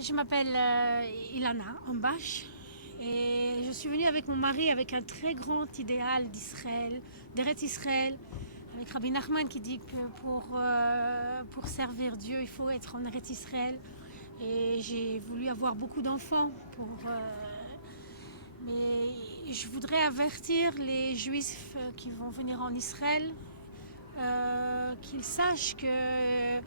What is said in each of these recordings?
Je m'appelle Ilana Ambash et je suis venue avec mon mari avec un très grand idéal d'Israël, d'Eretz Israël, avec Rabbi Nachman qui dit que pour servir Dieu, il faut être en Eretz Israël. Et j'ai voulu avoir beaucoup d'enfants mais je voudrais avertir les Juifs qui vont venir en Israël qu'ils sachent que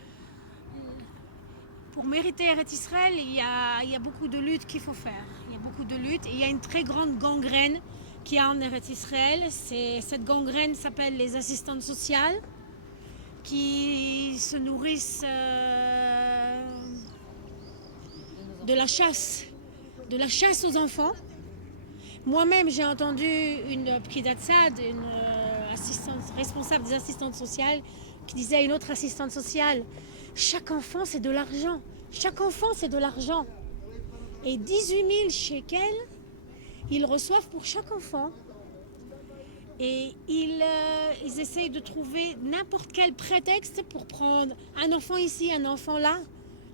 pour mériter Eretz Israël, il y a beaucoup de luttes qu'il faut faire. Il y a beaucoup de luttes et il y a une très grande gangrène qu'il y a en Eretz Israël. Cette gangrène s'appelle les assistantes sociales qui se nourrissent de la chasse aux enfants. Moi-même, j'ai entendu une Pkidat Sad, une responsable des assistantes sociales, qui disait à une autre assistante sociale, chaque enfant c'est de l'argent. Chaque enfant c'est de l'argent. Et 18 000 shekels, ils reçoivent pour chaque enfant. Et ils essayent de trouver n'importe quel prétexte pour prendre un enfant ici, un enfant là,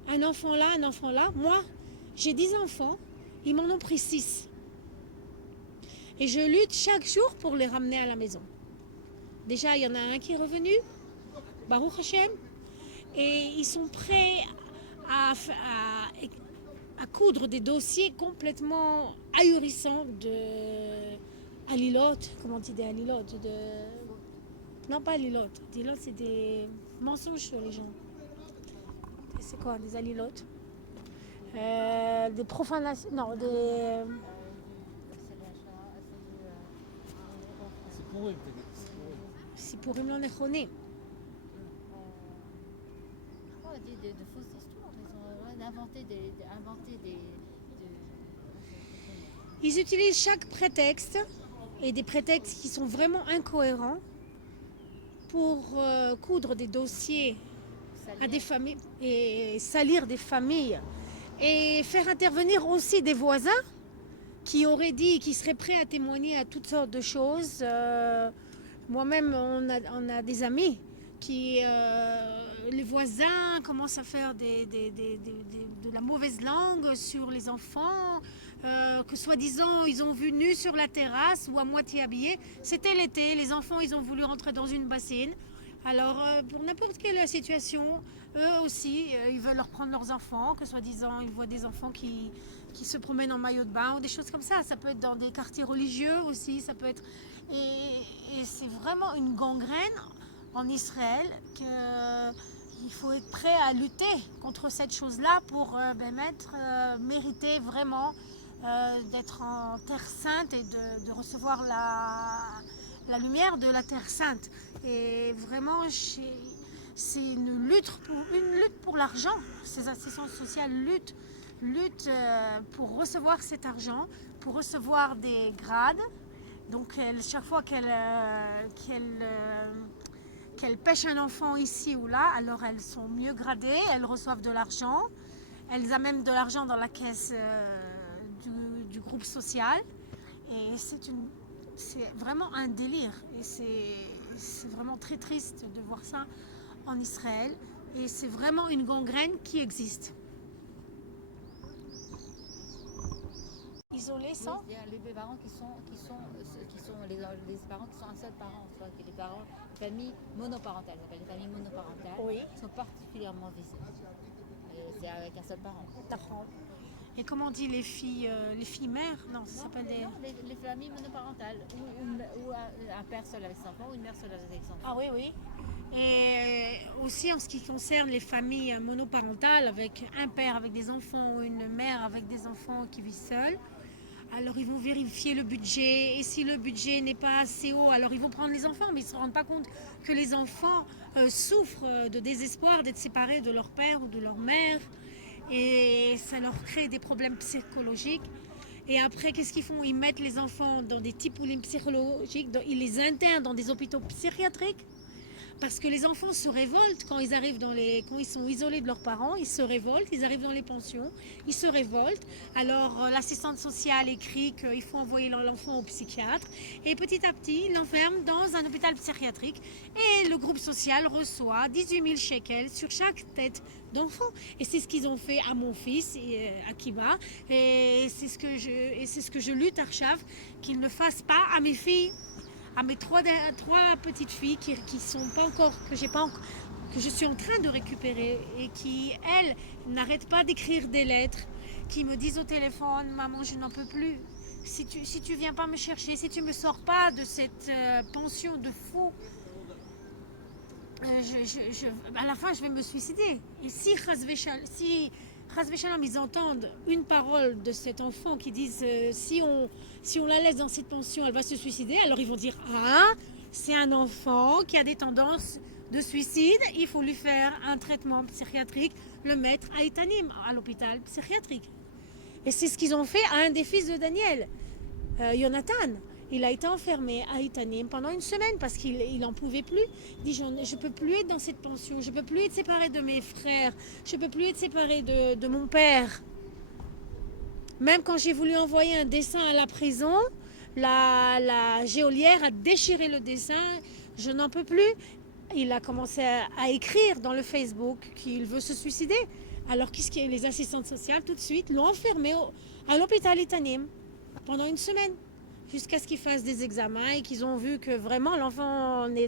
un enfant là, un enfant là. Moi, j'ai 10 enfants, ils m'en ont pris 6. Et je lutte chaque jour pour les ramener à la maison. Déjà, il y en a un qui est revenu, Baruch Hashem, et ils sont prêts à coudre des dossiers complètement ahurissants de Alilot, comment on dit des Alilot Non, pas Alilot. Alilot, c'est des mensonges sur les gens. C'est quoi, des Alilot des profanations, non, des... סיפורים לא נכונים. De fausses histoires, ils ont inventé Ils utilisent chaque prétexte et des prétextes qui sont vraiment incohérents pour coudre des dossiers à des familles et salir des familles et faire intervenir aussi des voisins qui seraient prêts à témoigner à toutes sortes de choses. Moi-même, on a des amis qui, les voisins commencent à faire de la mauvaise langue sur les enfants, que soi-disant ils ont vu nus sur la terrasse ou à moitié habillés. C'était l'été, les enfants ils ont voulu rentrer dans une bassine. Alors pour n'importe quelle situation, eux aussi, ils veulent leur prendre leurs enfants, que soi-disant ils voient des enfants qui se promènent en maillot de bain ou des choses comme ça. Ça peut être dans des quartiers religieux aussi, ça peut être... Et c'est vraiment une gangrène en Israël qu'il faut être prêt à lutter contre cette chose-là pour mériter vraiment d'être en Terre Sainte et de recevoir la lumière de la Terre Sainte. Et vraiment, c'est une lutte pour l'argent. Ces assistances sociales luttent pour recevoir cet argent, pour recevoir des grades. Donc chaque fois qu'elle pêchent un enfant ici ou là, alors elles sont mieux gradées, elles reçoivent de l'argent, elles amènent de l'argent dans la caisse du groupe social. Et c'est vraiment un délire. Et c'est vraiment très triste de voir ça en Israël. Et c'est vraiment une gangrène qui existe. Isolés sans... Oui, il y a les parents qui sont les parents qui sont un seul parent, soit que les parents, les familles monoparentales, ça s'appelle les familles monoparentales, oui, sont particulièrement visées. Et c'est avec un seul parent. D'accord. Et comment on dit les filles mères? Non, ça s'appelle des... Non, les familles monoparentales, ou un père seul avec ses enfants, ou une mère seule avec ses enfants. Ah oui, oui. Et aussi en ce qui concerne les familles monoparentales, avec un père avec des enfants ou une mère avec des enfants qui vivent seuls, alors ils vont vérifier le budget, et si le budget n'est pas assez haut, alors ils vont prendre les enfants, mais ils ne se rendent pas compte que les enfants souffrent de désespoir d'être séparés de leur père ou de leur mère, et ça leur crée des problèmes psychologiques. Et après, qu'est-ce qu'ils font? Ils mettent les enfants dans des types psychologiques, ils les internent dans des hôpitaux psychiatriques Parce que les enfants se révoltent quand quand ils sont isolés de leurs parents, ils se révoltent, ils arrivent dans les pensions, ils se révoltent. Alors l'assistante sociale écrit qu'il faut envoyer l'enfant au psychiatre et petit à petit, il l'enferme dans un hôpital psychiatrique et le groupe social reçoit 18 000 shekels sur chaque tête d'enfant. Et c'est ce qu'ils ont fait à mon fils, Akiba, et c'est ce que je lutte à Archav, qu'ils ne fassent pas à mes filles, à mes trois petites filles qui sont pas encore, que je suis en train de récupérer et qui, elles, n'arrêtent pas d'écrire des lettres, qui me disent au téléphone, maman, je n'en peux plus. Si tu viens pas me chercher, si tu me sors pas de cette pension de fou, à la fin, je vais me suicider. Et si ils entendent une parole de cet enfant qui disent si on la laisse dans cette pension, elle va se suicider, alors ils vont dire ah, c'est un enfant qui a des tendances de suicide, il faut lui faire un traitement psychiatrique, le mettre à Itanim, à l'hôpital psychiatrique. Et c'est ce qu'ils ont fait à un des fils de Daniel, Jonathan. Il a été enfermé à Itanim pendant une semaine parce qu'il n'en pouvait plus. Il dit, je ne peux plus être dans cette pension, je ne peux plus être séparé de mes frères, je ne peux plus être séparé de mon père. Même quand j'ai voulu envoyer un dessin à la prison, la geôlière a déchiré le dessin, je n'en peux plus. Il a commencé à écrire dans le Facebook qu'il veut se suicider. Alors les assistantes sociales tout de suite l'ont enfermé à l'hôpital Itanim pendant une semaine. Jusqu'à ce qu'ils fassent des examens et qu'ils ont vu que vraiment l'enfant n'est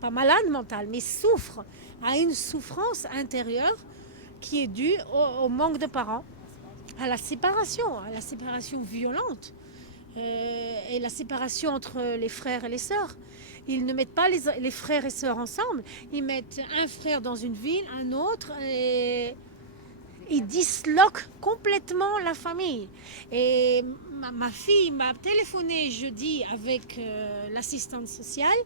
pas malade mental, mais souffre, a une souffrance intérieure qui est due au manque de parents, à la séparation violente et la séparation entre les frères et les sœurs. Ils ne mettent pas les frères et sœurs ensemble, ils mettent un frère dans une ville, un autre et ils disloquent complètement la famille. Et ma fille m'a téléphoné jeudi avec l'assistante sociale.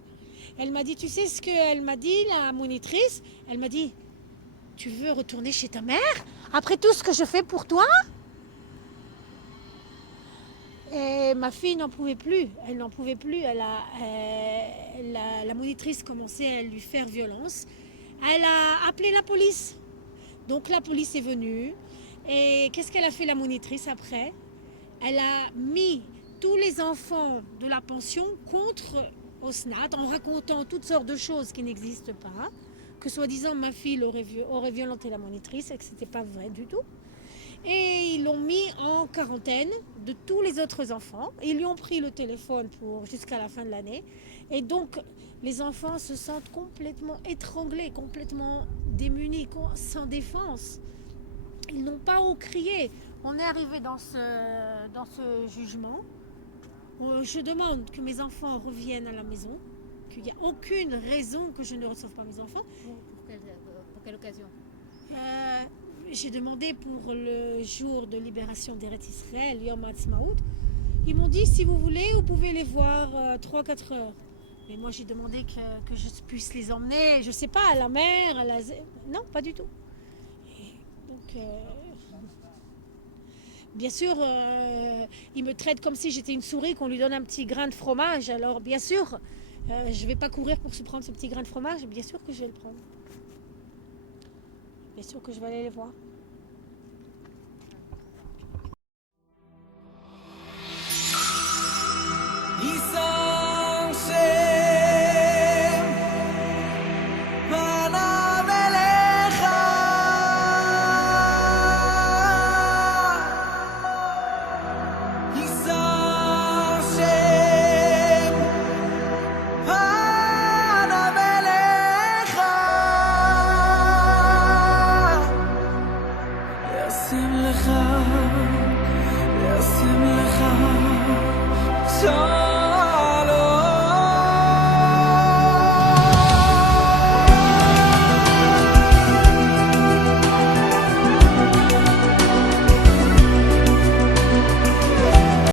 Elle m'a dit, tu sais ce qu'elle m'a dit, la monitrice? Elle m'a dit, tu veux retourner chez ta mère après tout ce que je fais pour toi? Et ma fille n'en pouvait plus. Elle n'en pouvait plus. La monitrice commençait à lui faire violence. Elle a appelé la police. Donc la police est venue et qu'est-ce qu'elle a fait la monitrice après? Elle a mis tous les enfants de la pension contre Osnat en racontant toutes sortes de choses qui n'existent pas, que soi-disant ma fille aurait violenté la monitrice et que ce n'était pas vrai du tout. Et ils l'ont mis en quarantaine de tous les autres enfants. Ils lui ont pris le téléphone jusqu'à la fin de l'année. Et donc, les enfants se sentent complètement étranglés, complètement démunis, sans défense. Ils n'ont pas où crier. On est arrivé dans ce jugement. Je demande que mes enfants reviennent à la maison, qu'il n'y a aucune raison que je ne reçoive pas mes enfants. Pour quelle occasion? J'ai demandé pour le jour de libération d'Eretz Israël, Yom Ha'atzmaut. Ils m'ont dit, si vous voulez, vous pouvez les voir 3-4 heures. Mais moi, j'ai demandé que je puisse les emmener, je ne sais pas, à la mer, Non, pas du tout. Et donc, bien sûr, ils me traitent comme si j'étais une souris, qu'on lui donne un petit grain de fromage. Alors, bien sûr, je ne vais pas courir pour se prendre ce petit grain de fromage. Bien sûr que je vais le prendre. Bien sûr que je vais aller les voir. ישים לך,